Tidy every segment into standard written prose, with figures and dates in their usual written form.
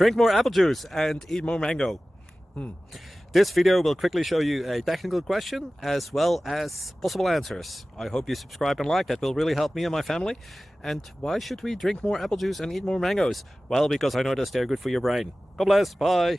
Drink more apple juice and eat more mango. This video will quickly show you a technical question as well as possible answers. I hope you subscribe and like, that will really help me and my family. And why should we drink more apple juice and eat more mangoes? Well, because I noticed they're good for your brain. God bless, bye.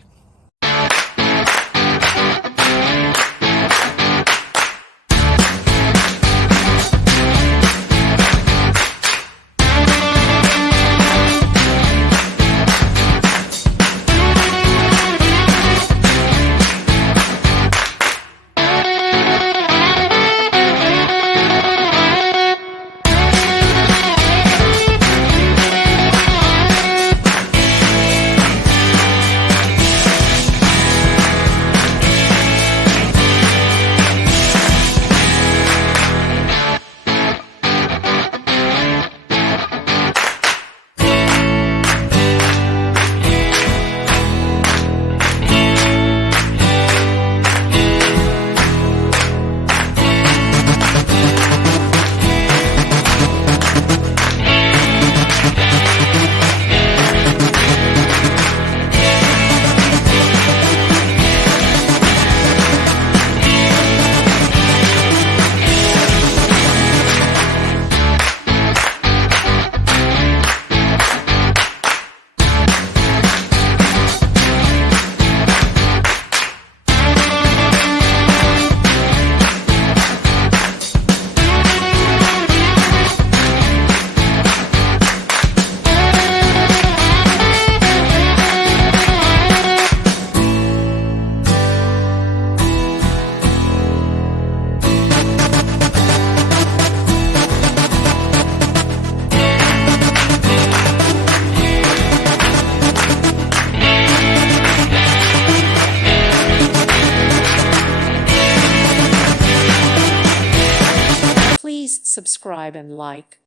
Please subscribe and like.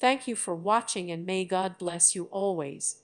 Thank you for watching, and may God bless you always.